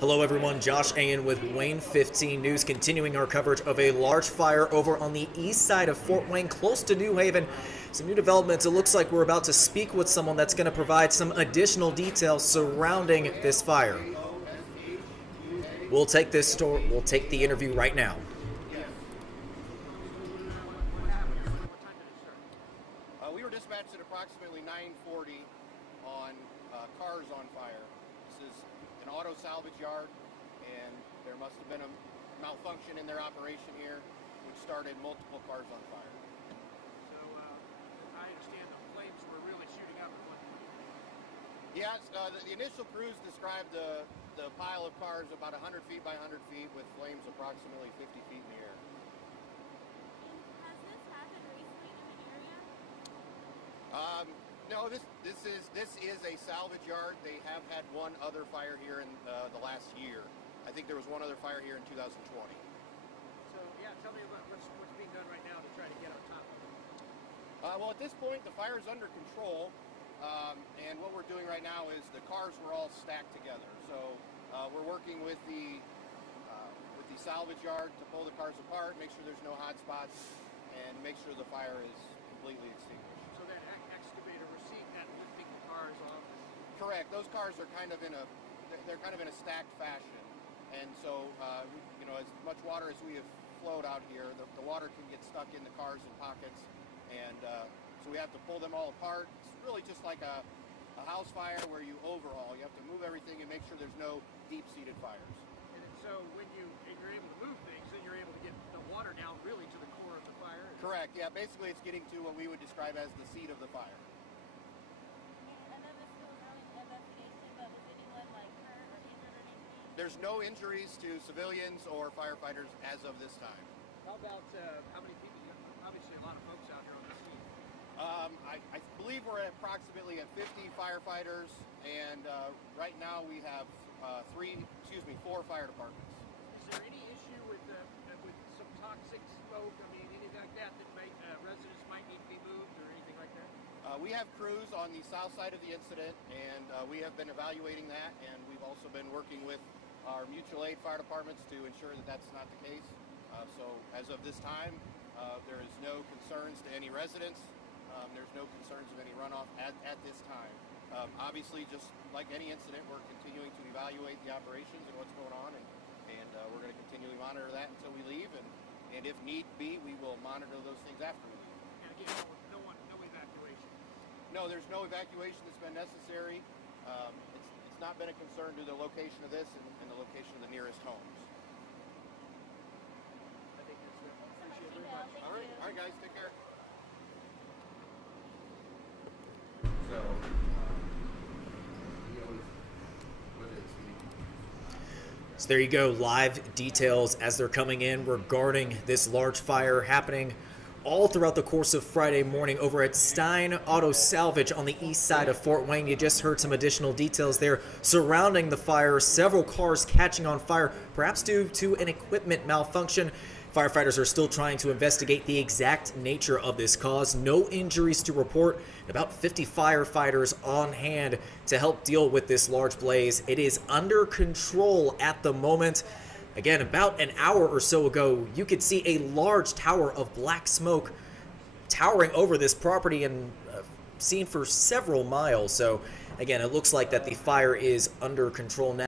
Hello everyone, Josh Ayen with Wayne 15 News, continuing our coverage of a large fire over on the east side of Fort Wayne, close to New Haven. Some new developments. It looks like we're about to speak with someone that's going to provide some additional details surrounding this fire. We'll take the interview right now. We were dispatched at approximately 9:40 on cars on fire. This is an auto salvage yard, and there must have been a malfunction in their operation here, which started multiple cars on fire. So I understand the flames were really shooting up at one point. Yes, the initial crews described the pile of cars about 100 feet by 100 feet with flames approximately 50 feet in the air. Has this happened recently in the area? No, this is a salvage yard. They have had one other fire here in the last year. I think there was one other fire here in 2020. So yeah, tell me about what's being done right now to try to get on top of it. Well, at this point, the fire is under control, and what we're doing right now is the cars were all stacked together. So we're working with the salvage yard to pull the cars apart, make sure there's no hot spots, and make sure the fire is completely extinguished. So that excavator, we're seeing that lifting the cars off. Correct. Those cars are kind of in a stacked fashion, and so as much water as we have flowed out here, the water can get stuck in the cars and pockets, and so we have to pull them all apart. It's really just like a house fire where you overhaul. You have to move everything and make sure there's no deep-seated fires. And so when you're able to move things, then you're able to get the water down really to the core of the fire. Correct. Yeah. Basically, it's getting to what we would describe as the seat of the fire. And then this still early investigation, but was anyone like hurt or injured or anything? There's no injuries to civilians or firefighters as of this time. How about how many people? Obviously, a lot of folks out here on the scene. I believe we're at approximately at 50 firefighters, and right now we have four fire departments. Is there any issue with some toxic smoke? I mean, anything like that residents might need to be moved or anything like that? We have crews on the south side of the incident, and we have been evaluating that, and we've also been working with our mutual aid fire departments to ensure that that's not the case. So as of this time, there is no concerns to any residents. There's no concerns of any runoff at this time. Obviously, just like any incident, we're continuing to evaluate the operations and what's going on, and we're going to continually monitor that until we leave, and if need be, we will monitor those things after we leave. And again, no evacuation. No, there's no evacuation that's been necessary. It's not been a concern to the location of this and the location of the nearest homes. I think that's it. Appreciate it very Yeah, much. thank All right, you. all right, guys, take care. So there you go, live details as they're coming in regarding this large fire happening all throughout the course of Friday morning over at Stein Auto Salvage on the east side of Fort Wayne. You just heard some additional details there surrounding the fire, several cars catching on fire, perhaps due to an equipment malfunction. Firefighters are still trying to investigate the exact nature of this cause. No injuries to report. About 50 firefighters on hand to help deal with this large blaze. It is under control at the moment. Again, about an hour or so ago, you could see a large tower of black smoke towering over this property and seen for several miles. So again, it looks like that the fire is under control now.